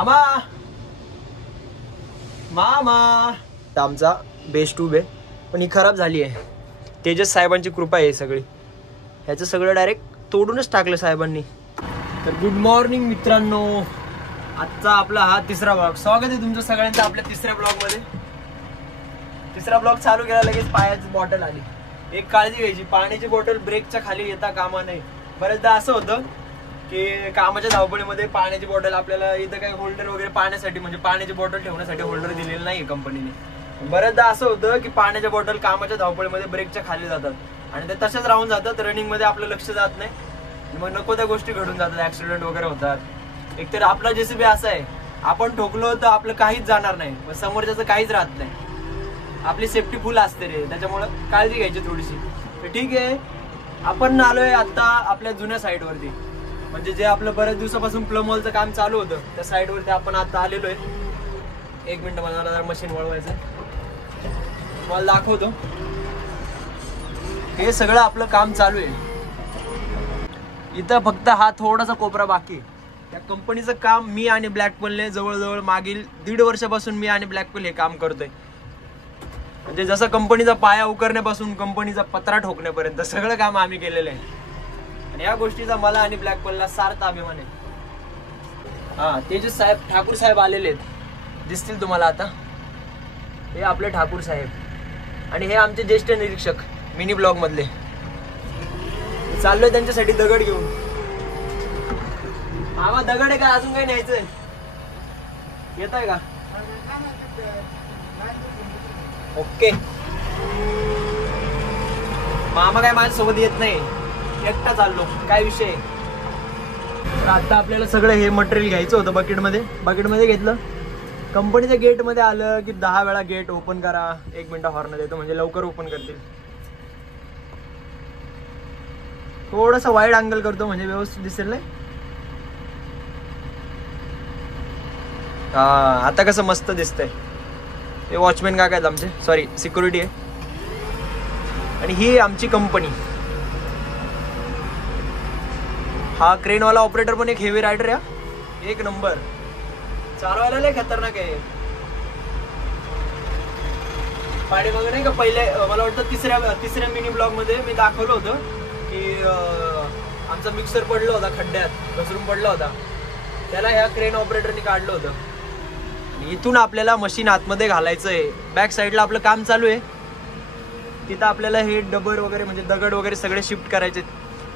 मामा मामा आमचा बेस्ट ट्यूब आहे, पण ही खराब झाली आहे. तेजस साहेबांची कृपा आहे सगळी. ह्याचं सगळं डायरेक्ट तोडूनच टाकलं साहेबांनी. तर गुड मॉर्निंग मित्रांनो, आजचा आपला हा तिसरा ब्लॉग. स्वागत आहे तुमचं सगळ्यांचं आपल्या तिसऱ्या ब्लॉग मध्ये. तिसरा ब्लॉग चालू केला लगेच पायाची बॉटल आली. एक काळजी घ्यायची, पाण्याची बॉटल ब्रेकच्या खाली येता कामा नये. बरेचदा असं होतं की कामाच्या धावपळीमध्ये पाण्याची बॉटल आपल्याला इथं काही होल्डर वगैरे पाण्यासाठी म्हणजे पाण्याची बॉटल ठेवण्यासाठी होल्डर दिलेलं नाही कंपनीने. बरेचदा असं होतं की पाण्याच्या बॉटल कामाच्या धावपळीमध्ये ब्रेकच्या खाली जातात आणि ते तशाच राहून जातात. रनिंग मध्ये आपलं लक्ष जात नाही, मग नको त्या गोष्टी घडून जातात, ऍक्सिडेंट वगैरे होतात. एकतर आपला जेसीबी असं आहे, आपण ठोकलो तर आपलं काहीच जाणार नाही, पण समोरच्याचं काहीच राहत नाही. आपली सेफ्टी फुल असते रे, त्याच्यामुळं काळजी घ्यायची थोडीशी. तर ठीक आहे, आपण आलोय आता आपल्या जुन्या साईडवरती, म्हणजे जे आपलं बऱ्याच दिवसापासून प्लम वॉलचं काम चालू होतं त्या साईडवरती आपण आता आलेलो आहे. एक मिनिट, मला जरा मशीन वळवायचं, मला दाखवतो. हे सगळं आपलं काम चालू आहे. इथं फक्त हा थोडासा कोपरा बाकी आहे. त्या कंपनीचं काम मी आणि ब्लॅकपलने जवळजवळ मागील 1.5 वर्षापासून मी आणि ब्लॅकपल हे काम करतोय. म्हणजे जसं कंपनीचा पाया उकरण्यापासून कंपनीचा पत्रा ठोकण्यापर्यंत सगळं काम आम्ही केलेलं आहे. आणि या गोष्टीचा मला आणि ब्लॅकपलला सार्थ अभिमान आहे. हा, तेजस साहेब, ठाकूर साहेब आलेले आहेत, दिसतील तुम्हाला आता. हे आपले ठाकूर साहेब आणि हे आमचे ज्येष्ठ निरीक्षक मिनी ब्लॉग मधले. चाललोय त्यांच्यासाठी दगड घेऊन. मामा दगड आहे का अजून काही न्यायचंय? येत आहे का? ओके. मामा काय माझ्यासोबत येत नाही, एकटा चाललो. काय विषय? तर आता आपल्याला सगळं हे मटेरियल घ्यायचं होतं बकेटमध्ये घेतलं. कंपनीच्या गेट मध्ये आलं की 10 वेळा गेट ओपन करा, 1 मिनिट हॉर्न देतो म्हणजे लवकर ओपन करतील. थोडासा वाईड अँगल करतो म्हणजे व्यवस्थित दिसेल. नाही आता कसं मस्त दिसतंय. हे वॉचमॅन काका आहेत आमचे, सॉरी सिक्युरिटी आहे. आणि ही आमची कंपनी. हा क्रेनवाला ऑपरेटर पण एक हेवी रायडर आहे, एक नंबर. चालवायला लय खतरनाक आहे. पाणी वगैरे नाही का, पहिले मला वाटतं तिसऱ्या मिनी ब्लॉग मध्ये मी दाखवलं होतं की आमचा मिक्सर पडला होता खड्ड्यात, घसरून पडला होता. त्याला ह्या क्रेन ऑपरेटरनी काढलं होतं. इथून आपल्याला मशीन आतमध्ये घालायचं आहे. बॅक साईडला आपलं काम चालू आहे, तिथं आपल्याला हे डबर वगैरे म्हणजे दगड वगैरे सगळे शिफ्ट करायचे.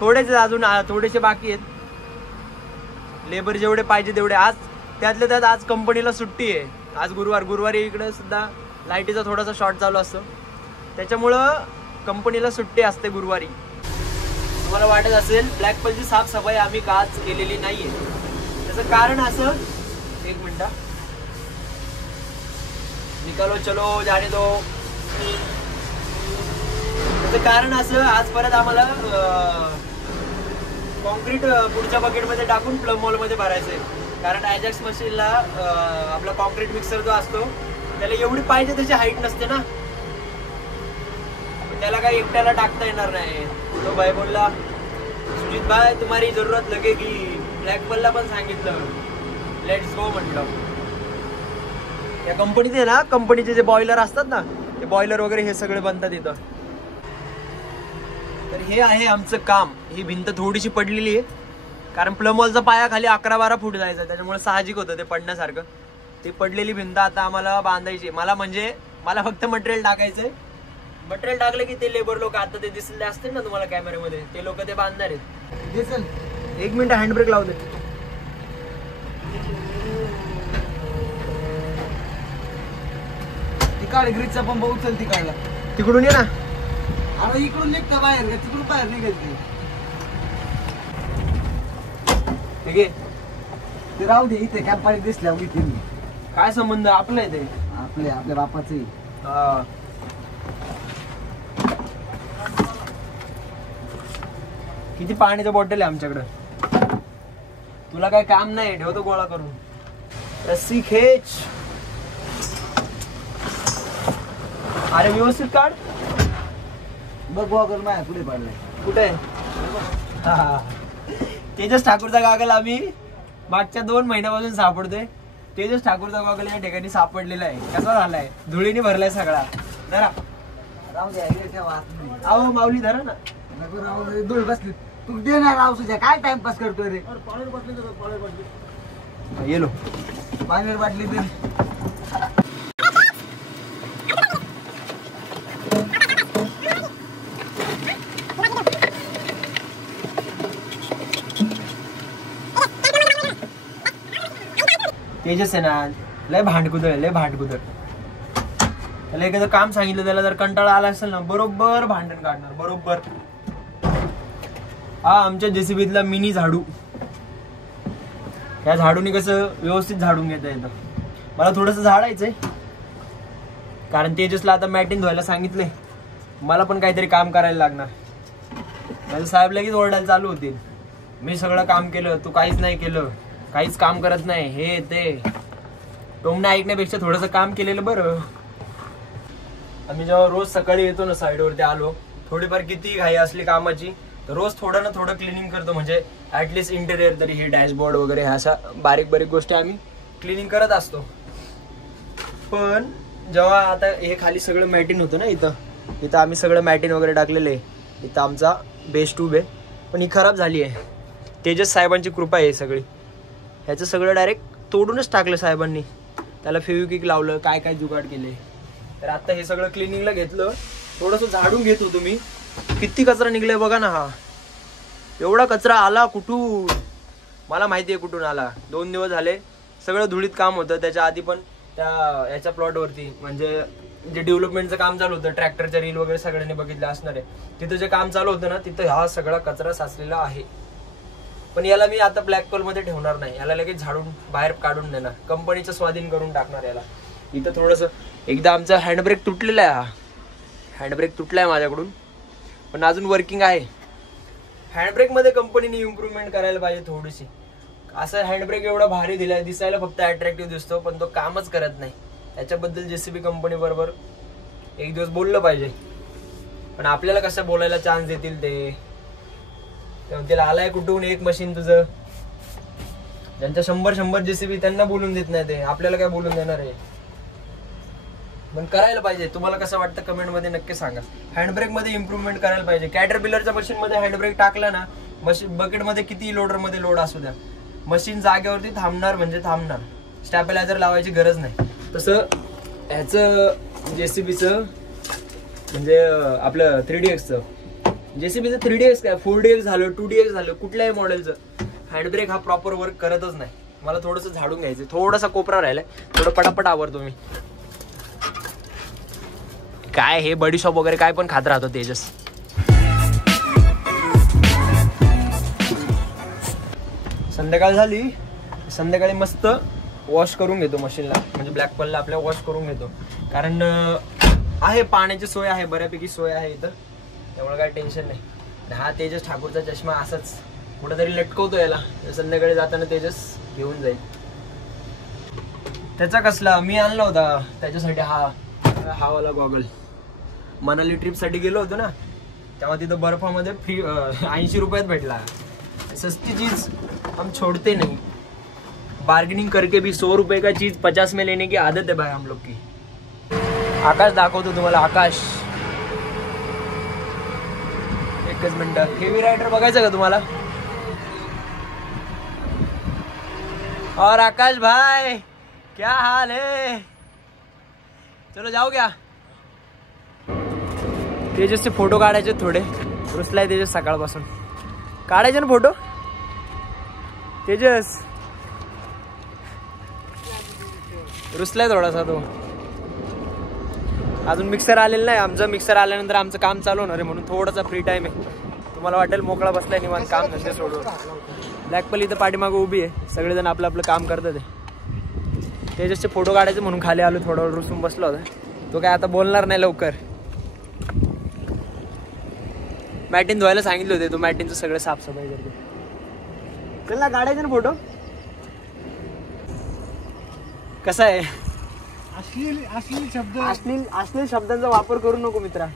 थोडेसे अजून थोडेसे बाकी आहेत. लेबर जेवढे पाहिजे तेवढे. आज त्यातल्या त्यात आज कंपनीला सुट्टी आहे. आज गुरुवारी इकडे सुद्धा लाईटीचा थोडासा शॉर्ट चालू असतो, त्याच्यामुळं कंपनीला सुट्टी असते गुरुवारी. तुम्हाला वाटत असेल ब्लॅकपलची साफसफाई आम्ही काच केलेली नाहीये. त्याचं कारण असं, एक मिनिट, निकालो चलो जाने दो. त्याचं कारण असं, आज परत आम्हाला कॉन्क्रीट पुढच्या बकेटमध्ये टाकून प्लम मॉल मध्ये भरायचंय. कारण अजॅक्स मशीनला आपला कॉन्क्रीट मिक्सर जो असतो त्याला एवढी पाहिजे तशी हाईट नसते ना, त्याला काही एकट्याला टाकता येणार नाही. तो भाई बोलला, सुजित भाई तुम्हारी जरूरत लगेगी. ब्लॅकपलला पण सांगितलं, लेट्स गो म्हटलं. या कंपनीचे ना, कंपनीचे जे बॉयलर असतात ना, ते बॉयलर वगैरे हे सगळे बनतात इथं. तर हे आहे आमचं काम. ही भिंत थोडीशी पडलेली आहे, कारण प्लमवॉलचा पाया खाली 11-12 फूट जायचा, त्याच्यामुळे साहजिक होतं ते पडण्यासारखं. ती पडलेली भिंत आता आम्हाला बांधायची. मला फक्त मटेरियल टाकायचंय. मटेरियल टाकलं की ते लेबर लोक, आता ते दिसले असतील ना तुम्हाला कॅमेऱ्यामध्ये, ते लोक ते बांधणार आहेत. दिसेल. 1 मिनिट हँड ब्रेक लावते. तिकाड ग्रीजचा पंप उचल तिकाडला. तिकडून ये ना. अरे इकडून निघतं बाहेर, तिकडून बाहेर निघायचं. ठीक आहे, ते राहू दे. इथे कॅम्पानी दिसल्या घेते मी. काय संबंध आपला आहे ते? आपल्या बापाचे. किती पाण्याच्या बॉटल आहे आमच्याकडं. तुला काय काम नाही, ठेवतो गोळा करून. रस्सी खेच. अरे व्यवस्थित काढ. बघ गॉगल माझ्या पुढे पडलाय. कुठे? तेजस ठाकूरचा गॉगल आम्ही मागच्या 2 महिन्यापासून सापडतोय. तेजस ठाकूरचा गॉगल या ठिकाणी सापडलेला आहे. कसा झालाय? धुळीने भरलाय सगळा. धरा राहू द्या अहो माऊली धरा ना. नको राहू दे, धूळ बसली. तू दे ना राव तुझ्या काय टाइमपास करतोय रे. येलो पाण्याची बाटली दे. तेजस आहे ना लय भांडकुदळ आहे, लय भांडकुदळ. त्याला एखादं काम सांगितलं त्याला जर कंटाळा आला असेल ना बरोबर भांडण काढणार बरोबर. हा आमच्या जेसीबीतला मिनी झाडू. या झाडूने कसं व्यवस्थित झाडून घेता येतं. मला थोडस झाडायचंय कारण तेजसला आता मॅटिन धुवायला सांगितलंय. मला पण काहीतरी काम करायला लागणार. माझं साहेब लगेच ओरडायला चालू होतील. मी सगळं काम केलं तू काहीच नाही केलं, काहीच काम करत नाही, हे ते टोमणे ऐकण्यापेक्षा थोडंसं काम केलेलं बरं. आम्ही जेव्हा रोज सकाळी येतो ना साईडवरती आलो, थोडीफार किती घाई असली कामाची तर रोज थोडं ना थोडं क्लिनिंग करतो. म्हणजे ऍटलिस्ट इंटेरियर तरी हे डॅशबोर्ड वगैरे ह्या अशा बारीक बारीक गोष्टी आम्ही क्लिनिंग करत असतो. पण जेव्हा आता हे खाली सगळं मॅटिन होतं ना, इथं आम्ही सगळं मॅटिन वगैरे टाकलेलं आहे. इथं आमचा बेस ट्यूब आहे पण ही खराब झाली आहे. तेजस साहेबांची कृपा आहे सगळी. ह्याचं सगळं डायरेक्ट तोडूनच टाकलं साहेबांनी. त्याला फेविक्विक लावलं, काय काय जुगाड केले. तर आता हे सगळं क्लिनिंगला घेतलं. थोडंसं झाडून घेत होतो मी. किती कचरा निघलाय बघा ना. हा एवढा कचरा आला कुठून मला माहिती आहे कुठून आला. 2 दिवस झाले सगळं धुळीत काम होतं. त्याच्या आधी पण त्या याच्या प्लॉटवरती म्हणजे जे डेव्हलपमेंटचं काम चालू होतं, ट्रॅक्टरच्या रील वगैरे सगळ्यांनी बघितलं असणार आहे. तिथं जे काम चालू होतं ना तिथं हा सगळा कचरा साचलेला आहे. पण याला मी आता ब्लॅक पर्ल मध्ये ठेवणार नाही. याला लगेच झाडून बाहेर काढून देणार, कंपनीचं स्वाधीन करून टाकणार याला. इथं थोडंसं एकदा आमचा हँडब्रेक तुटलेला आहे. हा हँडब्रेक तुटलाय माझ्याकडून पण अजून वर्किंग आहे. हँडब्रेक मध्ये कंपनीने इम्प्रूव्हमेंट करायला पाहिजे थोडीशी. असं हँडब्रेक एवढा भारी दिलाय, दिसायला फक्त अट्रॅक्टिव्ह दिसतो पण तो कामच करत नाही. त्याच्याबद्दल जेसीबी कंपनी बरोबर एक दिवस बोललं पाहिजे. पण आपल्याला कसं बोलायला चान्स देतील ते. त्याला आलाय कुठून एक मशीन तुझं. ज्यांच्या 100 जेसीबी त्यांना बोलून देत नाही ते, आपल्याला काय बोलून देणार आहे. पण करायला पाहिजे. तुम्हाला कसं वाटतं कमेंट मध्ये नक्की सांगा. हँडब्रेक मध्ये इम्प्रूव्हमेंट करायला पाहिजे. कॅटरपिलरच्या मशीन मध्ये हँडब्रेक टाकला ना, मशीन बकेट मध्ये किती लोडर मध्ये लोड असू द्या, मशीन जागेवरती थांबणार म्हणजे थांबणार. स्टॅबिलायझर लावायची गरज नाही. तसं ह्याचं जेसीबीचं म्हणजे आपलं 3DXचं जेसीबीचं 3DX काय 4DX झालं 2DX झालं कुठल्याही मॉडेलचं हँडब्रेक हा प्रॉपर वर्क करतच नाही. मला थोडंसं झाडून घ्यायचं. थोडासा कोपरा राहिलाय, थोडं पटापट आवरतो मी. काय हे बडी शॉप वगैरे काय पण खात राहतो तेजस. संध्याकाळ झाली, संध्याकाळी मस्त वॉश करून घेतो मशीनला. म्हणजे ब्लॅक पर्लला आपल्या वॉश करून घेतो. कारण आहे पाण्याची सोय आहे, बऱ्यापैकी सोय आहे इथं, त्यामुळे काय टेन्शन नाही. हा तेजस ठाकूरचा चष्मा असाच कुठेतरी लटकवतो याला. संध्याकाळी जाताना तेजस घेऊन जाईल. त्याचा कसला मी आणला होता त्याच्यासाठी हा वाला गॉगल. मनाली ट्रिप साठी गेलो होतो ना तेव्हा तिथं बर्फामध्ये फ्री 80 रुपयात भेटला. सस्ती चीज हम छोड़ते नहीं. बार्गेनिंग करके भी 100 रुपये का चीज 50 में लेने की आदत है भाई हम लोग की. आकाश दाखवतो तुम्हाला. आकाश एकच मिनिट. हेवी रायडर बघायचं का तुम्हाला? और आकाश भाई क्या हाल है? चलो जाओ क्या? तेजसचे फोटो काढायचे थोडे. रुसलाय तेजस सकाळपासून. काढायचे ना फोटो तेजस. रुसलाय थोडासा तो. अजून मिक्सर आलेलं नाही. आमचं मिक्सर आल्यानंतर आमचं काम चालू होणार आहे म्हणून थोडासा फ्री टाइम आहे. तुम्हाला वाटेल मोकळा बसलाय निवांत काम धंदे सोडून. ब्लॅक पर्ल इथं पाठीमागं उभी आहे. सगळेजण आपलं आपलं काम करतात. तेजसचे फोटो काढायचे म्हणून खाली आलो. थोडा वेळ रुसून बसलो होता. तो काय आता बोलणार नाही लवकर. मॅटिन धुवायला सांगितले होते. तो मॅटिनचं सगळं साफसफाई करतो. चल ना काढायचे ना फोटो. कसा आहे? अश्लील शब्दांचा वापर करू नको मित्रा.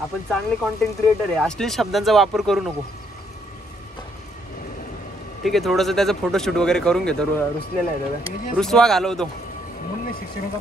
आपण चांगले कॉन्टेंट क्रिएटर आहे. अश्लील शब्दांचा वापर करू नको. ठीक आहे, थोडंसं त्याचं फोटोशूट वगैरे करून घेतो. रुसलेला आहे दादा, रुसवा घालवतो. शिक्षणाचा